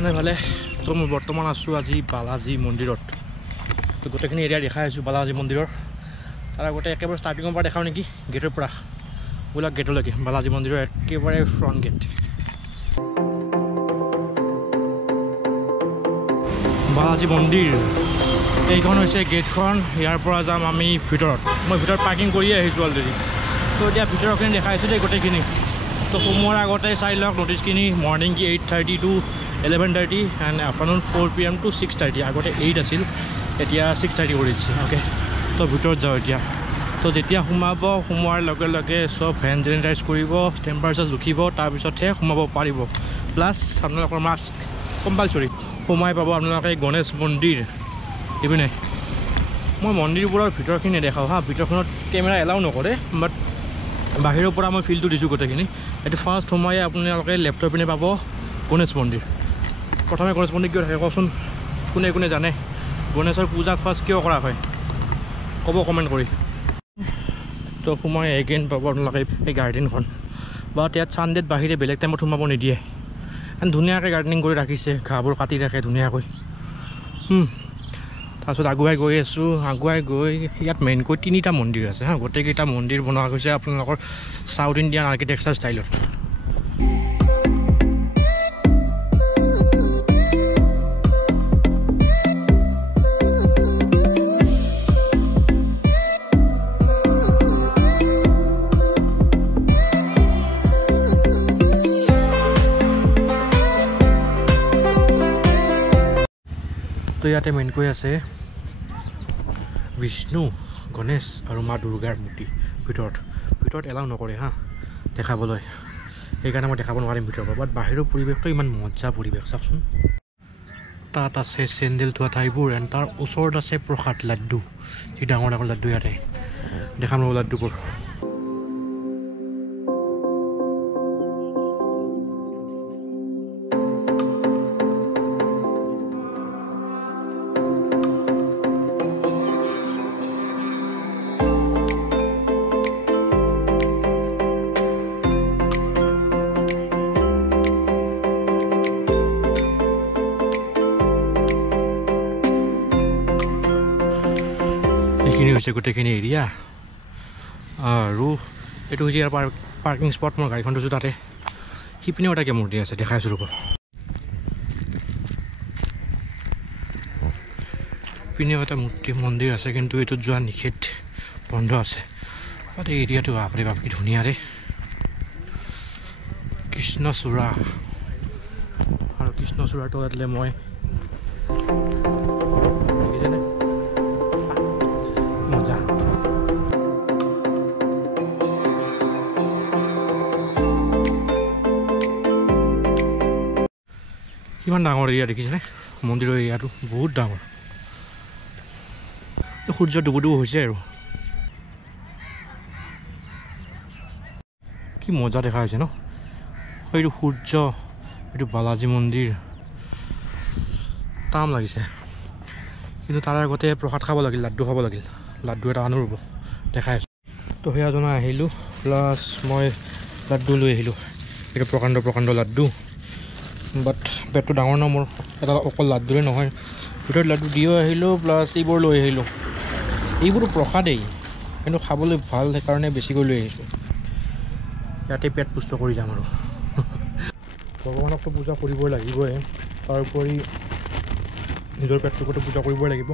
আছেনে ভালে? তো মই বৰ্তমান আছোঁ আজি বালাজী মন্দিৰত। তো গোটেইখিনি এৰিয়া দেখাই আছোঁ বালাজী মন্দিৰৰ। তাৰ আগতে একেবাৰে ষ্টাৰ্টিঙৰ পৰা দেখাওঁ নেকি, গেটৰ পৰা বোলাক গেটলৈকে, বালাজী মন্দিৰৰ একেবাৰে ফ্ৰণ্ট গেট। বালাজী মন্দিৰ এইখন হৈছে গেটখন। ইয়াৰ পৰা যাম আমি ভিতৰত। মই ভিতৰত পাৰ্কিং কৰিয়ে আহিছোঁ অলৰেডি। তো এতিয়া ভিতৰৰখিনি দেখাই আছোঁ দেই গোটেইখিনি। তো সোমোৱাৰ আগতে চাই লওক নটিছখিনি। মৰ্ণিং কি 8:30 to 11:30 and afternoon 4 PM to 6:30। আগতে 8 আছিল, এতিয়া 6:30 কৰি দিছে। অ'কে, তো ভিতৰত যাওঁ এতিয়া। তো যেতিয়া সোমোৱাৰ লগে লগে চব হেণ্ড জেনিটাইজ কৰিব, টেম্পাৰেচাৰ জুখিব, তাৰপিছতহে সোমাব পাৰিব। প্লাছ আপোনালোকৰ মাস্ক কম্পালচৰি। সোমাই পাব আপোনালোকে গণেশ মন্দিৰ। এইপিনে মই মন্দিৰবোৰৰ ভিতৰখিনি নেদেখাওঁ হা, ভিতৰখনত কেমেৰা এলাউ নকৰে, বাট বাহিৰৰ পৰা মই ফিলটো দিছোঁ গোটেইখিনি। এইটো ফাৰ্ষ্ট সোমাই আপোনালোকে লেফ্টৰ পিনে পাব গণেশ মন্দিৰ। প্ৰথমে গণেশ মন্দিৰ কিয় থাকে কওকচোন? কোনে কোনে জানে গণেশৰ পূজা ফাৰ্ষ্ট কিয় কৰা হয়? ক'ব কমেণ্ট কৰি। তো সোমাই এগেইন পাব আপোনালোকে এই গাৰ্ডেনখন। বাট ইয়াত চানডেত বাহিৰে বেলেগ টাইমত সোমাব নিদিয়ে। এণ্ড ধুনীয়াকৈ গাৰ্ডেনিং কৰি ৰাখিছে, ঘাঁহবোৰ কাটি ৰাখে ধুনীয়াকৈ। তাৰপিছত আগুৱাই গৈ আছোঁ। আগুৱাই গৈ ইয়াত মেইনকৈ 3টা মন্দিৰ আছে হা। গোটেইকেইটা মন্দিৰ বনোৱা হৈছে আপোনালোকৰ চাউথ ইণ্ডিয়ান আৰ্কিটেকচাৰ ষ্টাইলত। তো ইয়াতে মেইনকৈ আছে বিষ্ণু, গণেশ আৰু মা দুৰ্গাৰ মূৰ্তি। ভিতৰত এলাউ নকৰে হা দেখাবলৈ, সেইকাৰণে মই দেখাব নোৱাৰিম ভিতৰৰ পৰা। বাট বাহিৰৰ পৰিৱেশটো ইমান মজা পৰিৱেশ চাওকচোন। তাত আছে চেণ্ডেল থোৱা ঠাইবোৰ, এণ্ড তাৰ ওচৰত আছে প্ৰসাদ লাড্ডু, যি ডাঙৰ ডাঙৰ লাড্ডু ইয়াতে দেখাম ৰ'ব লাড্ডুবোৰ। এইখিনি হৈছে গোটেইখিনি এৰিয়া। আৰু এইটো হৈছে ইয়াৰ পাৰ্কিং স্পট। মই গাড়ীখন থৈছোঁ তাতে। সিপিনেও এটা মূৰ্তি আছে, দেখাই আছোঁ ৰ'ব। পিনেও এটা মন্দিৰ আছে, কিন্তু এইটোত যোৱা নিষেধ, বন্ধ আছে। তাতে এৰিয়াটো বাপৰে বাপ কি ধুনীয়া ৰে। কৃষ্ণচূড়া, আৰু কৃষ্ণচূড়াৰ তলতলে মই মজা। কিমান ডাঙৰ এৰিয়া দেখিছেনে? মন্দিৰৰ এৰিয়াটো বহুত ডাঙৰ। সূৰ্য ডুবুডুবু হৈছে আৰু কি মজা দেখা হৈছে ন? এইটো সূৰ্য, এইটো বালাজী মন্দিৰ। টান লাগিছে, কিন্তু তাৰ আগতে প্ৰসাদ খাব লাগিল, লাড্ডু খাব লাগিল। লাড্ডু এটা আনো ৰ'ব, দেখাই আছোঁ। তো সেয়া জনাই আহিলোঁ, প্লাছ মই লাড্ডু লৈ আহিলোঁ। এইটো প্ৰকাণ্ড লাড্ডু। বাট পেটটো ডাঙৰ ন মোৰ, এটা অকল লাড্ডুৰে নহয়, ভিতৰত লাড্ডু দিও আহিলোঁ, প্লাছ এইবোৰ লৈ আহিলোঁ। এইবোৰো প্ৰসাদেই, কিন্তু খাবলৈ ভাল, সেইকাৰণে বেছিকৈ লৈ আহিছোঁ। ইয়াতে পেট পুষ্ট কৰি যাম আৰু। ভগৱানকতো পূজা কৰিবই লাগিবই, তাৰোপৰি নিজৰ পেটটোকতো পূজা কৰিবই লাগিব,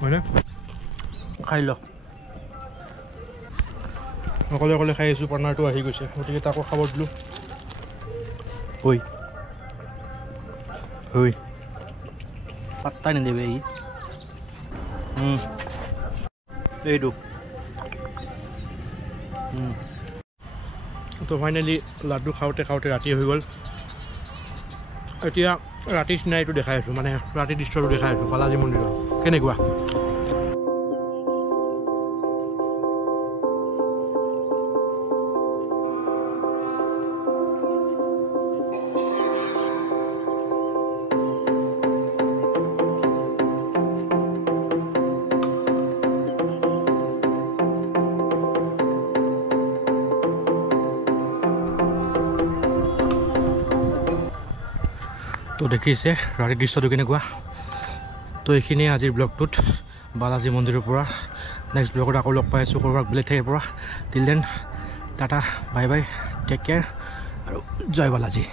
হয়নে? খাই ল। অকলে খাই আহিছোঁ, পাৰ্টনাৰটো আহি গৈছে, গতিকে তাকো খাব দিলোঁ। ঐ পাত্তাই নিদিবি এইটো। তো ফাইনেলি লাড্ডু খাওঁতে ৰাতি হৈ গ'ল। এতিয়া ৰাতিৰ চিনাৰীটো দেখাই আছোঁ, মানে ৰাতিৰ দৃশ্যটো দেখাই আছোঁ বালাজী মন্দিৰৰ। কেনেকুৱা? তো দেখিছে ৰাতিৰ দৃশ্যটো কেনেকুৱা। তো এইখিনিয়ে আজিৰ ব্লগটোত বালাজী মন্দিৰৰ পৰা। নেক্সট ব্লগত আকৌ লগ পাই আছোঁ ক'ৰবাত বেলেগ ঠাইৰ পৰা। Till then tata bye bye, take care আৰু জয় বালাজী।